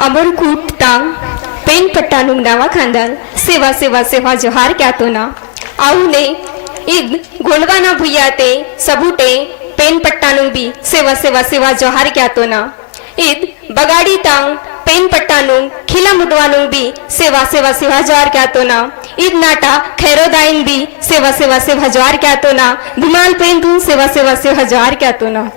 अमरकूट टांग पेन पट्टानुंग नावा खांदाल सेवा सेवा सेवा जोहार क्या तो ना आउने ईद गोलगाना भुयाते सबूटे पेन पट्टानुंग भी सेवा सेवा सेवा जोहार क्या तो ना ईद बगाड़ी टांग पेन पट्टानुंग खिला मुटवानुंग भी सेवा सेवा सेवा जोहार क्या तो ना ईद नाटा खैरोदाइन भी सेवा सेवा सेवा जोहार क्या तो ना धुमाल पेन तू सेवा सेवा सेवा जोहार क्या तो ना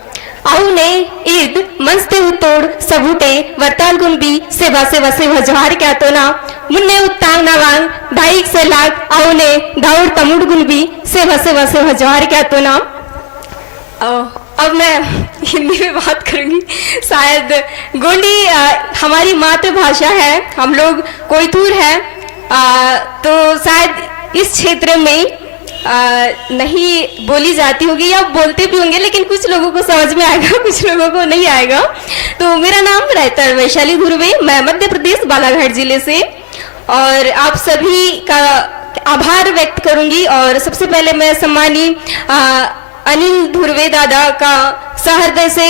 आउने ईद मस्ते उतोड़ सबूटे वर्ताल गुन भी सेवा सेवा सेवा जोहार क्या तो ना मुन्ने उत्तांग नावांग ढाईक से लाख आउने दाउड़ तमुड़ गुन भी सेवा सेवा सेवा जोहार क्या तो ना। अब मैं हिंदी में बात करूंगी। शायद गोंडी हमारी मातृभाषा है, हम लोग कोयतूर है, तो शायद इस क्षेत्र में नहीं बोली जाती होगी या बोलते भी होंगे, लेकिन कुछ लोगों को समझ में आएगा, कुछ लोगों को नहीं आएगा। तो मेरा नाम रहता है वैशाली धुर्वे, मैं मध्य प्रदेश बालाघाट जिले से, और आप सभी का आभार व्यक्त करूंगी। और सबसे पहले मैं सम्मानी अनिल धुर्वे दादा का सहृदय से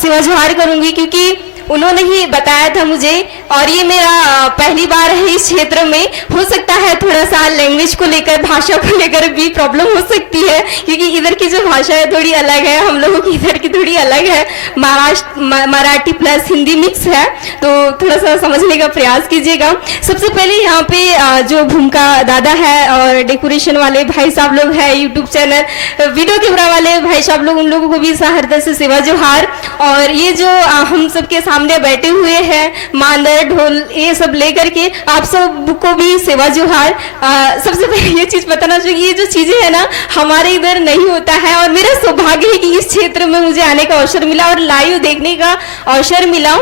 सेवा जोहार करूंगी, क्योंकि उन्होंने ही बताया था मुझे, और ये मेरा पहली बार है इस क्षेत्र में। हो सकता है थोड़ा सा लैंग्वेज को लेकर, भाषा को लेकर भी प्रॉब्लम हो सकती है, क्योंकि इधर की जो भाषा है थोड़ी अलग है, हम लोगों की इधर की थोड़ी अलग है, मराठी प्लस हिंदी मिक्स है, तो थोड़ा सा समझने का प्रयास कीजिएगा। सबसे पहले यहाँ पे जो भूमिका दादा है और डेकोरेशन वाले भाई साहब लोग हैं, यूट्यूब चैनल वीडियो कैमरा वाले भाई साहब लोग, उन लोगों को भी सहृदय से सेवा जोहार। और ये जो हम सबके सामने बैठे हुए हैं मांदर ढोल ये सब लेकर के, आप सब को भी सेवा जोहार। सबसे पहले ये चीज बताना चाहिए, ये जो चीजें है ना हमारे इधर नहीं होता है, और मेरा सौभाग्य है कि इस क्षेत्र में मुझे आने का अवसर मिला और लाइव देखने का अवसर मिला।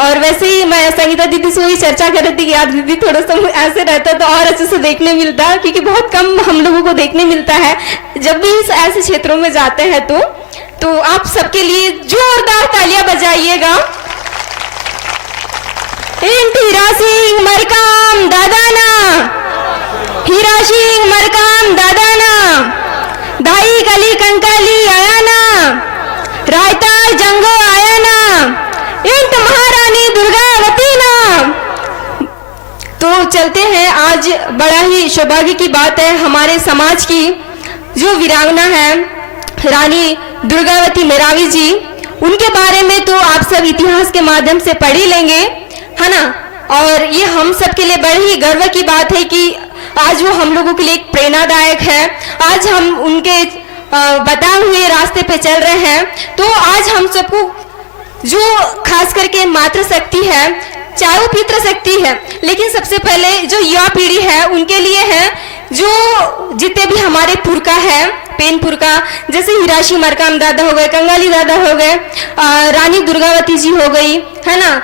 और वैसे ही मैं संगीता दीदी से वही चर्चा कर रही थी कि यार दीदी थोड़ा सा ऐसे रहता तो और अच्छे से देखने मिलता, क्योंकि बहुत कम हम लोगों को देखने मिलता है जब भी इस ऐसे क्षेत्रों में जाते हैं। तो आप सबके लिए जोरदार तालियां बजाइएगा। हीरा सिंह मरकाम दादाना, हीरा सिंह मरकाम दादाना, दाई कली कंकाली आयाना, रायताल जंगो आयाना, इंट महारानी दुर्गावती ना। तो चलते हैं, आज बड़ा ही सौभाग्य की बात है, हमारे समाज की जो वीरांगना है रानी दुर्गावती मेरावी जी, उनके बारे में तो आप सब इतिहास के माध्यम से पढ़ ही लेंगे, है ना। और ये हम सब के लिए बड़ी ही गर्व की बात है कि आज वो हम लोगों के लिए एक प्रेरणादायक है। आज हम उनके बताए हुए रास्ते पे चल रहे हैं। तो आज हम सबको जो खास करके मातृशक्ति है, चाहे वो पितृशक्ति है, लेकिन सबसे पहले जो युवा पीढ़ी है उनके लिए है, जो जितने भी हमारे पुरखा है, पेन पुरखा, जैसे हिराशी मरकाम दादा हो गए, कंगाली दादा हो गए, रानी दुर्गावती जी हो गई, है ना,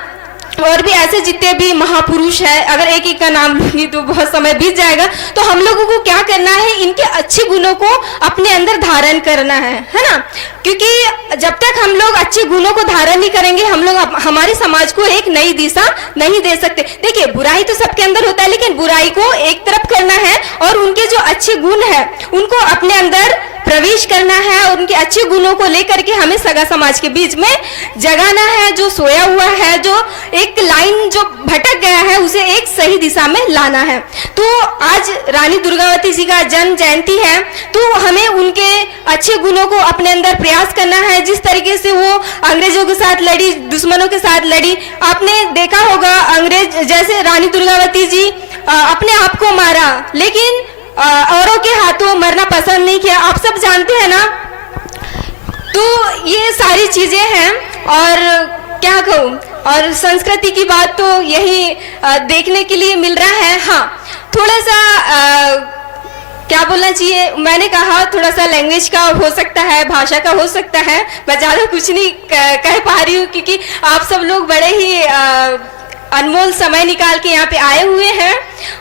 और भी ऐसे जितने भी महापुरुष है, अगर एक एक का नाम लूंगी तो बहुत समय बीत जाएगा। तो हम लोगों को क्या करना है, इनके अच्छे गुणों को अपने अंदर धारण करना है ना, क्योंकि जब तक हम लोग अच्छे गुणों को धारण नहीं करेंगे, हम लोग हमारे समाज को एक नई दिशा नहीं दे सकते। देखिए, बुराई तो सबके अंदर होता है, लेकिन बुराई को एक तरफ करना है और उनके जो अच्छे गुण है उनको अपने अंदर प्रवेश करना है, और उनके अच्छे गुणों को लेकर के हमें सगा समाज के बीच में जगाना है। जो सोया हुआ है, जो एक लाइन जो भटक गया है, उसे एक सही दिशा में लाना है। तो आज रानी दुर्गावती जी का जन्म जयंती है, तो हमें उनके अच्छे गुणों को अपने अंदर प्रयास करना है। जिस तरीके से वो अंग्रेजों के साथ लड़ी, दुश्मनों के साथ लड़ी, आपने देखा होगा अंग्रेज जैसे रानी दुर्गावती जी अपने आप को मारा, लेकिन औरों के हाथों मरना पसंद नहीं किया, आप सब जानते हैं ना। तो ये सारी चीजें हैं, और क्या कहूँ, और संस्कृति की बात तो यही देखने के लिए मिल रहा है। हाँ, थोड़ा सा क्या बोलना चाहिए, मैंने कहा थोड़ा सा लैंग्वेज का हो सकता है, भाषा का हो सकता है, मैं ज़्यादा कुछ नहीं कह पा रही हूँ, क्योंकि आप सब लोग बड़े ही अनमोल समय निकाल के यहाँ पे आए हुए हैं।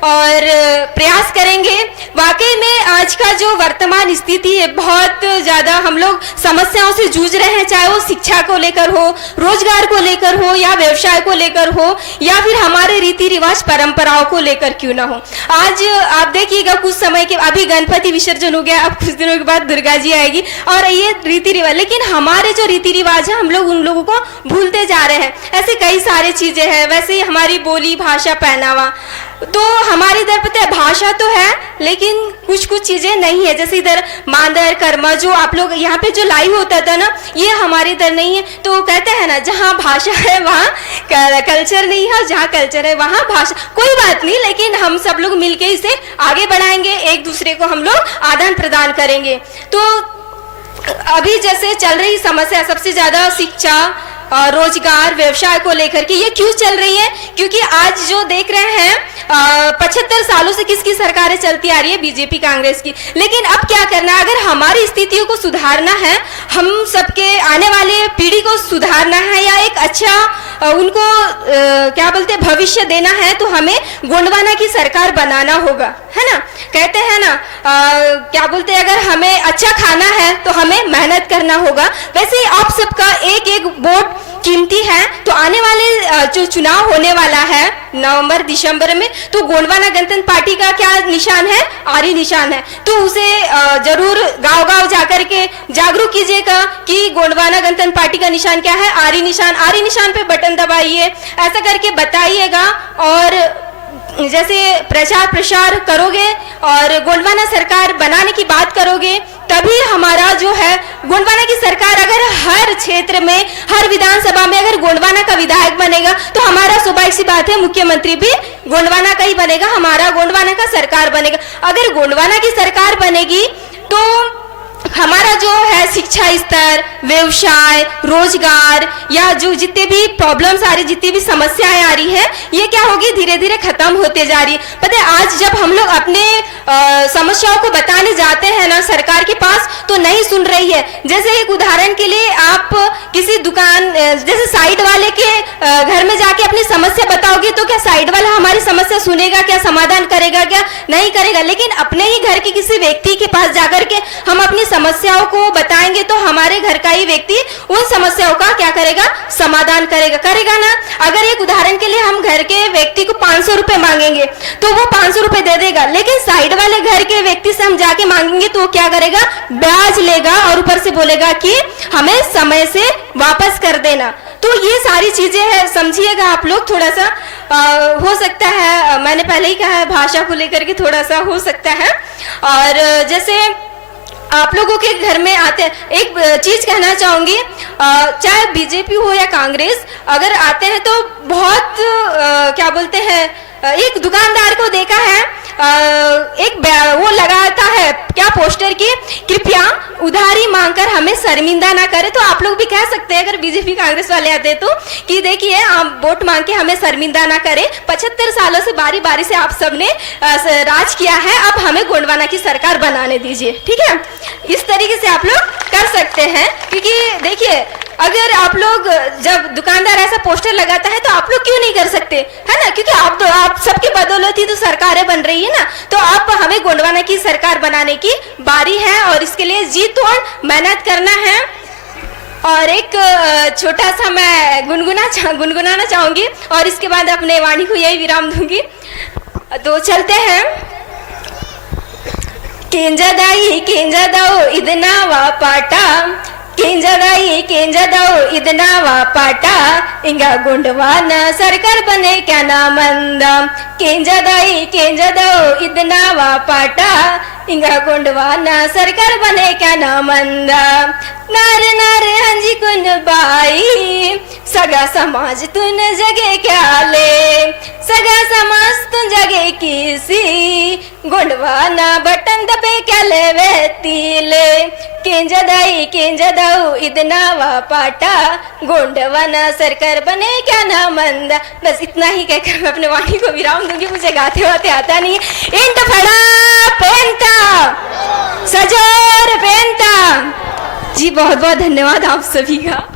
और प्रयास करेंगे। वाकई में आज का जो वर्तमान स्थिति है, बहुत ज़्यादा हम लोग समस्याओं से जूझ रहे हैं, चाहे वो शिक्षा को लेकर हो, रोजगार को लेकर हो, या व्यवसाय को लेकर हो, या फिर हमारे रीति रिवाज परंपराओं को लेकर क्यों ना हो। आज आप देखिएगा, कुछ समय के अभी गणपति विसर्जन हो गया, अब कुछ दिनों के बाद दुर्गा जी आएगी, और ये रीति रिवाज, लेकिन हमारे जो रीति रिवाज है हम लोग उन लोगों को भूलते जा रहे हैं। ऐसे कई सारी चीजें हैं। वैसे ही हमारी बोली, भाषा, पहनावा, तो हमारे इधर पता है भाषा तो है, लेकिन कुछ कुछ चीजें नहीं है। जैसे इधर मांदर, कर्मा, जो आप लोग यहाँ पे जो लाइव होता था ना, ये हमारे इधर नहीं है। तो कहते हैं ना, जहाँ भाषा है वहाँ कल्चर नहीं है, और जहाँ कल्चर है वहाँ भाषा। कोई बात नहीं, लेकिन हम सब लोग मिलके इसे आगे बढ़ाएंगे, एक दूसरे को हम लोग आदान प्रदान करेंगे। तो अभी जैसे चल रही समस्या सबसे ज्यादा शिक्षा, रोजगार, व्यवसाय को लेकर के, ये क्यों चल रही है? क्योंकि आज जो देख रहे हैं 75 सालों से किसकी सरकारें चलती आ रही है? बीजेपी, कांग्रेस की। लेकिन अब क्या करना है? अगर हमारी स्थितियों को सुधारना है, हम सबके आने वाले पीढ़ी को सुधारना है, या एक अच्छा उनको क्या बोलते हैं भविष्य देना है, तो हमें गोंडवाना की सरकार बनाना होगा, है ना। कहते हैं ना क्या बोलते हैं, अगर हमें अच्छा खाना है तो हमें मेहनत करना होगा। वैसे आप सबका एक एक वोट कीमती है। तो आने वाले जो चुनाव होने वाला है नवंबर दिसंबर में, तो गोंडवाना गणतंत्र पार्टी का क्या निशान है? आरी निशान है। तो उसे जरूर गांव गांव जाकर के जागरूक कीजिएगा कि गोंडवाना गणतंत्र पार्टी का निशान क्या है? आरी निशान। आरी निशान पे बटन दबाइए, ऐसा करके बताइएगा। और जैसे प्रचार प्रसार करोगे और गोंडवाना सरकार बनाने की बात करोगे, तभी हमारा जो है गोंडवाना की सरकार, अगर हर क्षेत्र में, हर विधानसभा में अगर गोंडवाना का विधायक बनेगा, तो हमारा स्वाभाविक सी बात है मुख्यमंत्री भी गोंडवाना का ही बनेगा, हमारा गोंडवाना का सरकार बनेगा। अगर गोंडवाना की सरकार बनेगी तो हमारा जो है शिक्षा स्तर, व्यवसाय, रोजगार, या जो जितने भी प्रॉब्लम्स आ रही, जितनी भी समस्याएं आ रही है, ये क्या होगी? धीरे धीरे खत्म होते जा रही है। पता है, आज जब हम लोग अपने समस्याओं को बताने जाते हैं ना सरकार के पास, तो नहीं सुन रही है। जैसे एक उदाहरण के लिए, आप किसी दुकान, जैसे साइड वाले के घर में जाके अपनी समस्या बताओगे, तो क्या साइड वाला हमारी समस्या सुनेगा? क्या समाधान करेगा? क्या नहीं करेगा। लेकिन अपने ही घर के किसी व्यक्ति के पास जाकर के हम अपनी समस्याओं को बताएंगे, तो हमारे घर का ही व्यक्ति उन समस्याओं का क्या करेगा? समाधान करेगा ना। अगर एक उदाहरण के लिए हम घर के व्यक्ति को 500 रुपए मांगेंगे, तो वो 500 रुपए दे देगा। लेकिन साइड वाले घर के व्यक्ति से हम जाके मांगेंगे, तो वो क्या करेगा? ब्याज लेगा, और ऊपर से बोलेगा कि हमें समय से वापस कर देना। तो ये सारी चीजें हैं, समझिएगा आप लोग। थोड़ा सा हो सकता है, मैंने पहले ही कहा है, भाषा को लेकर के थोड़ा सा हो सकता है। और जैसे आप लोगों के घर में आते हैं, एक चीज कहना चाहूंगी, चाहे बीजेपी हो या कांग्रेस, अगर आते हैं तो बहुत क्या बोलते हैं, एक दुकानदार को देखा है, एक वो लगाता है क्या पोस्टर की, कृपया उधारी मांगकर हमें शर्मिंदा ना करे। तो आप लोग भी कह सकते हैं, अगर बीजेपी कांग्रेस वाले आते तो, कि देखिए आप वोट मांग के हमें शर्मिंदा ना करें, 75 सालों से बारी बारी से आप सबने राज किया है, अब हमें गोंडवाना की सरकार बनाने दीजिए। ठीक है, इस तरीके से आप लोग कर सकते हैं। क्योंकि देखिए, अगर आप लोग, जब दुकानदार ऐसा पोस्टर लगाता है, तो आप लोग क्यों नहीं कर सकते, है ना। क्योंकि आप सबकी बदौलत ही तो सरकारें बन रही है ना। तो आप हमें गोंडवाना की सरकार बनाने की बारी है, और इसके लिए जी तोड़ मेहनत करना है। और एक छोटा सा मैं गुनगुनाना चाहूंगी, और इसके बाद अपने वाणी को यही विराम दूंगी। तो चलते हैं। केंजदाई केंजदाओ इदनावा पाटा, केंजदाई केंजदाओ इदनावा पाटा, इंगा गोंडवाना सरकार बने क्या नामंदा। केंजदाई केंजदाओ इदनावा पाटा, इंगा गोंडवाना सरकार बने क्या नामंदा। नारे नारे हंजी कुन बाई, सगा समाज तुन जगे क्या ले, सगा समाज तुन जगे किसी, गोंडवाना बटन दबे क्या ले वेतीले। केंजदाई केंजदाऊ इदनावा पाटा, गोंडवाना सरकार बने क्या नामंदा। बस इतना ही कहकर मैं अपने वाणी को विराम दूंगी, मुझे गाते वाते आता नहीं। इंट फड़ा पेंटा, सजोर पेंटा। जी बहुत बहुत धन्यवाद आप सभी का।